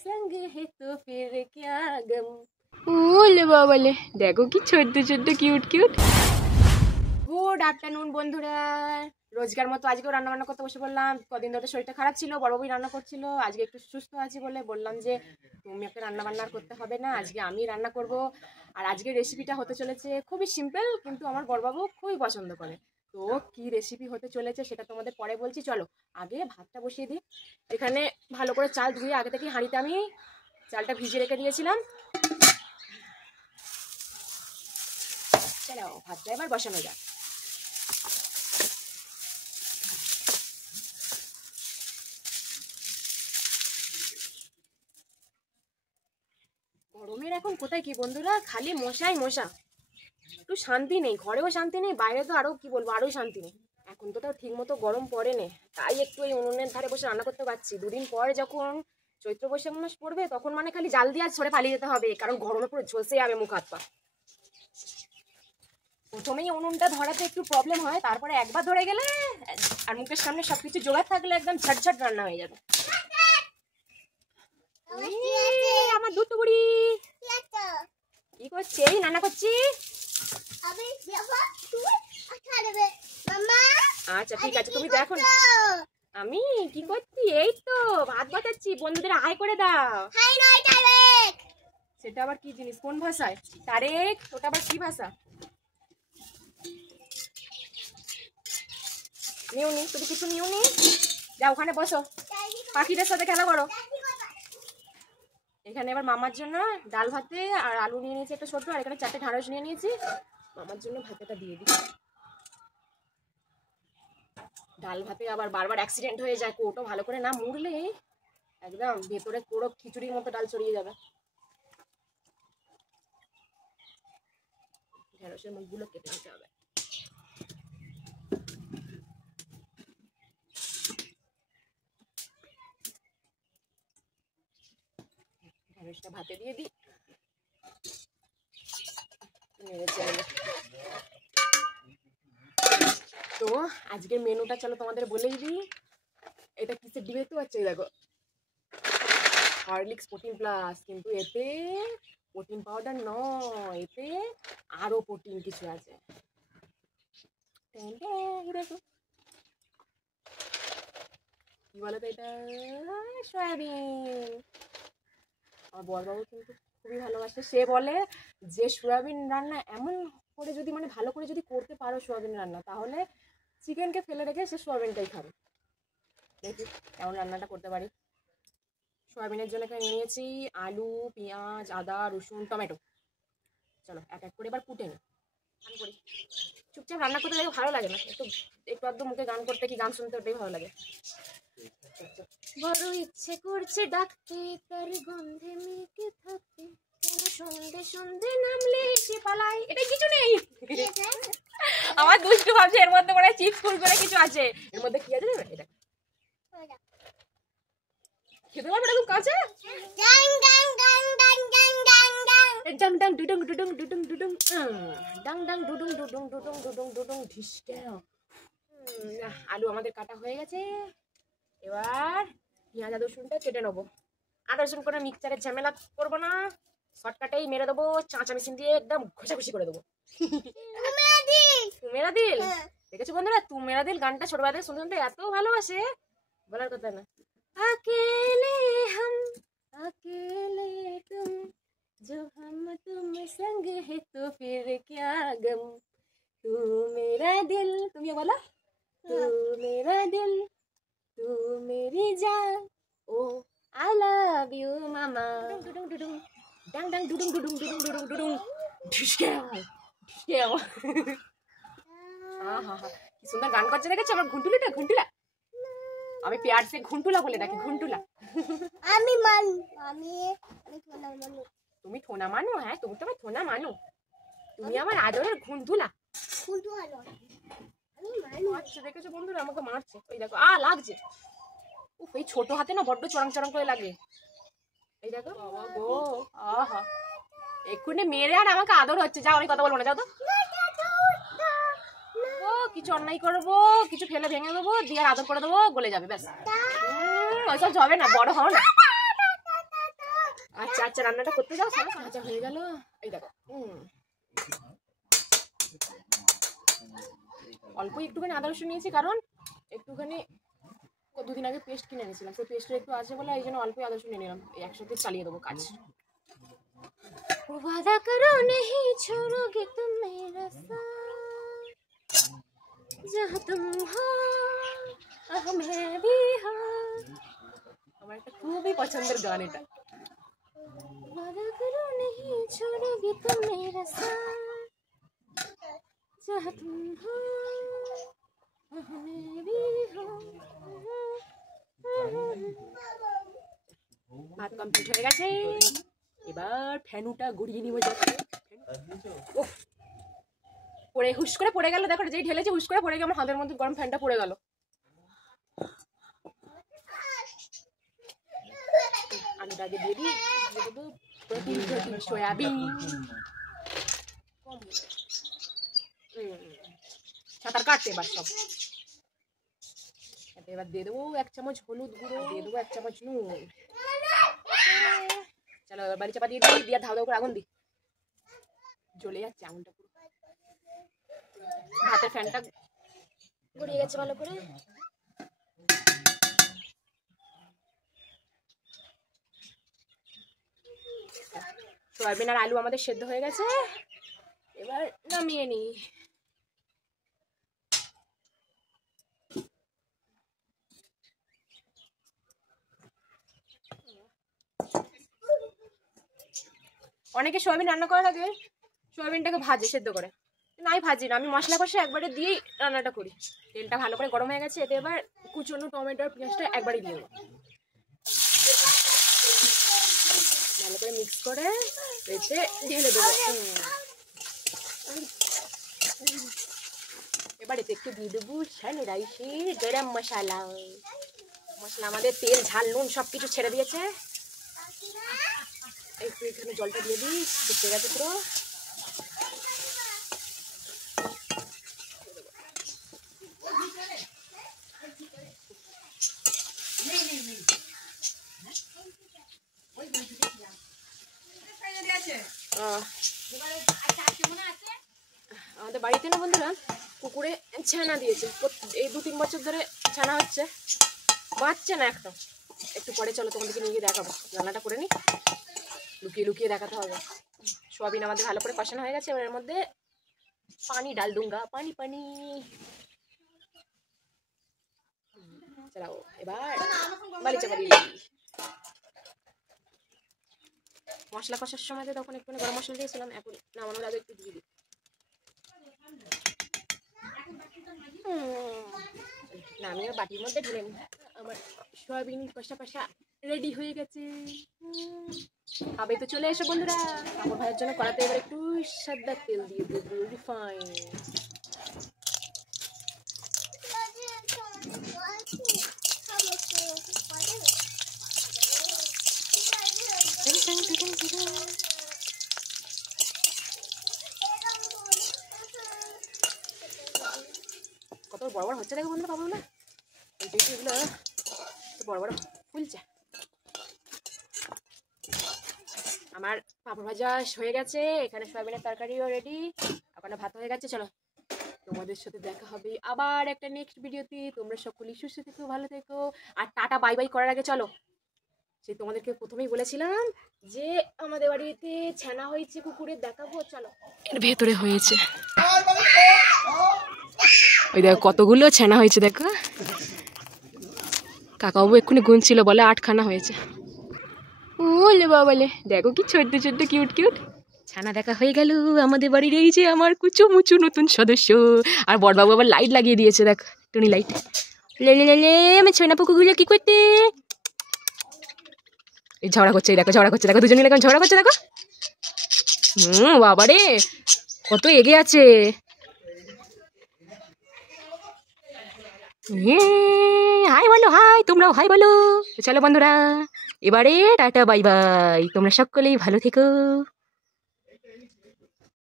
संग है तो फिर क्या गम। ওলে বাবালে, দেখো কি ছোট্ট ছোট্ট কিউট কিউট। গুড আফটারনুন বন্ধুরা, রোজকার মতো আজকেও রান্না বান্না করতে বসে বললাম। কদিন ধরে শরীরটা খারাপ ছিল, বড়বাবুই রান্না করছিল। আজকে একটু সুস্থ আছি বলে বললাম যে তুমি একটা রান্না বান্না করতে হবে না, আজকে আমি রান্না করব। আর আজকের রেসিপিটা হতে চলেছে খুবই সিম্পল, কিন্তু আমার বড়বাবু খুবই পছন্দ করে। তো কি রেসিপি হতে চলেছে সেটা তোমাদের পরে বলছি। চলো আগে ভাতটা বসিয়ে দিই। এখানে ভালো করে চাল ধুয়ে আগে থেকে হাঁড়িতে আমি চালটা ভিজিয়ে রেখে দিয়েছিলাম। চলো ভাতটা এবার বসানো যাক। গরমের এখন কোথায় কি বন্ধুরা, খালি মশাই মশা, একটু শান্তি নেই, ঘরেও শান্তি নেই, বাইরে তো আরো কি বলবো, আরো শান্তি নেই। এখন তো তাও ঠিক মতো গরম পড়ে নে, তাই একটু এই উনুনের ধারে বসে রান্না করতে পারছি। দুদিন পরে যখন চৈত্র বৈশাখ মাস পড়বে তখন মানে খালি জাল দিয়ে ছড়ে পালিয়ে যেতে হবে, কারণ গরমে পুরো ঝলসে যাবে মুখ হাত পা। প্রথমেই উনুনটা ধরাতে একটু প্রবলেম হয়, তারপরে একবার ধরে গেলে আর মুখের সামনে সবকিছু জোগাড় থাকলে একদম ঝটঝট রান্না হয়ে যাবে। আমার দুটো বুড়ি কি করছে? এই রান্না করছি। আচ্ছা ঠিক আছে, তুমি দেখো না আমি কি করছি। এই তো ভাত বাটাচ্ছি, বন্ধুদের হাই করে দাও। সেটা আবার কি জিনিস, কোন ভাষায়? তারেক, ওটা আবার কি ভাষা? নিউনি, তুমি কিছু নিউনি, যাও ওখানে বসো, পাখিদের সাথে খেলা করো। এখানে এবার মামার জন্য ডাল ভাতে আর আলু নিয়ে নিয়েছি একটা ছোট্ট, আর এখানে 4টে ঢ্যাঁড়স নিয়ে নিয়েছি। মামার জন্য ভাতেটা দিয়ে দিই। ডাল ভাতে আবার বারবার অ্যাক্সিডেন্ট হয়ে যায়, কোটো ভালো করে না মুড়লে একদম ভেতরে পুরো খিচুড়ির মতো ডাল ছড়িয়ে যাবে। ঢেঁড়সের মুখগুলো কেটে নিতে হবে। ঢেঁড়সটা ভাতে দিয়ে দিই। তো আজকের মেনুটা চলো তোমাদের বলেই দিই। এটা কিসের ডিবে তো আছে, দেখো হরলিক্স প্রোটিন প্লাস, কিন্তু এতে প্রোটিন পাউডার নয়, এতে আরো প্রোটিন কিছু আছে। দেখো কি বলো তো, এটা সয়াবিন। আমার বড়বাবু কিন্তু খুবই ভালোবাসে, সে বলে যে সয়াবিন রান্না এমন করে যদি মানে ভালো করে যদি করতে পারো সয়াবিন রান্না, তাহলে চিকেনকে ফেলে রেখে সে সয়াবিনটাই খাবে। দেখি কেমন রান্নাটা করতে পারি। সয়াবিনের জন্য এখানে নিয়েছি আলু, পেঁয়াজ, আদা, রসুন, টমেটো। চলো এক এক করে এবার কুটে নিই। গান করি, চুপচাপ রান্না করতে দেখে ভালো লাগে না, একটু একটু আধটু মুখে গান করতে কি গান শুনতে ওটাই ভালো লাগে। বড় ইচ্ছে করছে ডাকতে, তার গন্ধে মেখে থাকতে, কেন সন্ধে সন্ধে নামলে এসে পালাই। এটাই কিছু নেই, আমার দুষ্টু ভাবছে এর মধ্যে মনে হয় চিপস কুরকুরে কিছু আছে। এর মধ্যে কি আছে জানো? এটা খেতে পারবে এরকম কাঁচা? ডাং ডাং ডুডুং ডুডুং ডুডুং ডুডুং, ডাং ডাং ডুডুং ডুডুং ডুডুং ডুডুং ডুডুং ঢিসকেও। আলু আমাদের কাটা হয়ে গেছে, এবার পেঁয়াজ আর রসুনটা কেটে নেবো। আদা রসুন করে মিক্সচারের ঝামেলা করবো না, শর্টকাটেই মেরে দেবো, চাঁচা মেশিন দিয়ে একদম ঘষাঘষি করে দেবো। তুমেরা দিল, দেখেছো বন্ধুরা, তুমেরা দিল গানটা ছোটবেলায় শুনতে শুনতে এত ভালোবাসে, বলার কথা না। अकेले हम अकेले तुम, जो हम तुम संग है तो फिर क्या गम, तू मेरा दिल, तुम ये बोला, तू मेरा दिल, तू मेरी जान, ओ आई लव यू मामा। डुडुंग डुडुंग डांग डांग डुडुंग डुडुंग डुडुंग डुडुंग डुडुंग ढिसकेও ढिसकेও। हाँ हाँ हाँ, কি সুন্দর গান করছে দেখেছো আমার ঘুন্টুলিটা, ঘুন্টুলা। আমি প্যার সে ঘুন্টুলা বলে ডাকি, ঘুন্টুলা। আমি মানু, আমি থোনা মানু। তুমি থোনা মানু? হ্যাঁ তুমি তো আমার থোনা মানু, তুমি আমার আদরের ঘুন্টুলা। ঘুন্টু ভালো, আমি মানু। আচ্ছা দেখেছো বন্ধুরা, আমাকে মারছে, ওই দেখো লাগছে। উফ, এই ছোট হাতে না বড্ড চড়াং চড়াং করে লাগে। এই দেখো বাবা গো, আহা এক্ষুনি মেরে আর আমাকে আদর হচ্ছে। যাও, আমি কথা বলবো না, যাও তো। কিছু অন্যায় করবো, কিছু ফেলে ভেঙে দেবো, দিয়ে আদর করে দেবো, গলে যাবে, ব্যাস। ওইসব হবে না, বড় হও না। আচ্ছা রান্নাটা করতে যাও। আচ্ছা হয়ে গেল, এই দেখো অল্প একটুখানি আদা রসুন নিয়েছি, কারণ একটুখানি দুদিন আগে পেস্ট কিনে এনেছিলাম, সেই পেস্টটা একটু আছে বলে এই জন্য অল্প আদা রসুন নিয়ে নিলাম। একসাথে চালিয়ে দেবো কাজ। वादा करो नहीं छोड़ोगे तुम मेरा साथ, जहाँ तुम हो मैं भी हो। আমার একটা খুবই পছন্দের গান এটা। वादा करो नहीं छोड़ोगे तुम मेरा साथ, जहाँ तुम हो मैं भी हो। ভাত কমপ্লিট হয়ে গেছে, এবার ফ্যানুটা গড়িয়ে নিব। পড়ে হুশ করে পড়ে গেল, দেখো যেই ঢেলেছে হুশ করে পড়ে গিয়ে আমার হাতের মধ্যে গরম ফ্যানটা পড়ে গেল। আলুটা আগে দিয়ে দিই, সয়াবিন সাঁতার কাটতে এবার সব। এবার দিয়ে দেবো 1 চামচ হলুদ গুঁড়ো, দিয়ে দেবো 1 চামচ নুন। চলো এবার বাড়ি চাপা দিয়ে দিই, দিয়ে ধাও ধাও করে আগুন দিই। জ্বলে যাচ্ছে আগুনটা পুরো। ভাতের ফ্যানটা গড়িয়ে গেছে ভালো করে। সয়াবিন আর আলু আমাদের সেদ্ধ হয়ে গেছে, এবার নামিয়ে নিই। অনেকে সয়াবিন রান্না করার আগে সয়াবিনটাকে ভাজে সেদ্ধ করে, নাই ভাজি না, আমি মশলা কষে একবারে দিয়েই রান্নাটা করি। তেলটা ভালো করে গরম হয়ে গেছে, এতে এবার কুচনো টমেটো আর পেঁয়াজটা একবারে দিয়ে দেবো। ভালো করে মিক্স করে এতে ঢেলে দেবো। এবার এতে একটু দিয়ে দেবো সানরাইসের গরম মশলা। মশলা আমাদের তেল ঝাল নুন সব কিছু ছেড়ে দিয়েছে। একটু এখানে জলটা দিয়ে দিই, ফুটে গেছে পুরো। আমাদের বাড়িতে না বন্ধুরা কুকুরে ছানা দিয়েছে, এই 2-3 বছর ধরে ছানা হচ্ছে, বাঁচছে না একটা। একটু পরে চলো তোমাদেরকে নিয়ে গিয়ে দেখাবো, রান্নাটা করে নিই, লুকিয়ে লুকিয়ে দেখাতে হবে। সোয়াবিন আমাদের ভালো করে কষানো হয়ে গেছে, এবার এর মধ্যে পানি ডাল দুঙ্গা, পানি পানি। চলো এবার বাড়ি চাপা দিয়ে দিই। মশলা কষার সময় তো তখন একটু গরম মশলা দিয়েছিলাম, এখন নামানোর আগে একটু দিয়ে দিই। নামিয়ে বাটির মধ্যে ঢেলে নিই। আমার সয়াবিন কষা কষা রেডি হয়ে গেছে। খাবে তো চলে এসো বন্ধুরা। আমার ভাইয়ের জন্য কড়াতে এবার একটু সাদা তেল দিয়ে দেবো, রিফাইন। কত বড় বড় হচ্ছে দেখো বন্ধুরা, পাবো না এগুলো বড় বড় ফুলছে। আমার পাঁপড় ভাজা হয়ে গেছে, এখানে সয়াবিনের তরকারিও রেডি, ওখানে ভাত হয়ে গেছে। চলো তোমাদের সাথে দেখা হবে আবার একটা নেক্সট ভিডিওতে। তোমরা সকলেই সুস্থ থেকো, ভালো থেকো, আর টাটা বাই বাই করার আগে চলো, সেই তোমাদেরকে প্রথমেই বলেছিলাম যে আমাদের বাড়িতে ছানা হয়েছে কুকুরের, দেখাবো। চলো এর ভেতরে হয়েছে, ওই দেখো কতগুলো ছানা হয়েছে দেখো। কাকাবাবু এক্ষুনি গুনছিল, বলে 8খানা হয়েছে। ওলে বাবালে, দেখো কি ছোট্ট ছোট্ট কিউট কিউট ছানা দেখা হয়ে গেল আমাদের বাড়ির। এই যে আমার কুচু মুচু নতুন সদস্য। আর বড়বাবু আবার লাইট লাগিয়ে দিয়েছে, দেখ টুনি লাইট। লেলে লেলে আমার ছোনা পুকুরগুলো কি করতে এই ঝগড়া করছে, দেখো ঝগড়া করছে, দেখো দুজনে ঝগড়া করছে দেখো। বাবারে কত এগিয়ে আছে। হাই বলো, হাই, তোমরাও হাই বলো। চলো বন্ধুরা এবারে টাটা বাই বাই, তোমরা সকলেই ভালো থেকো।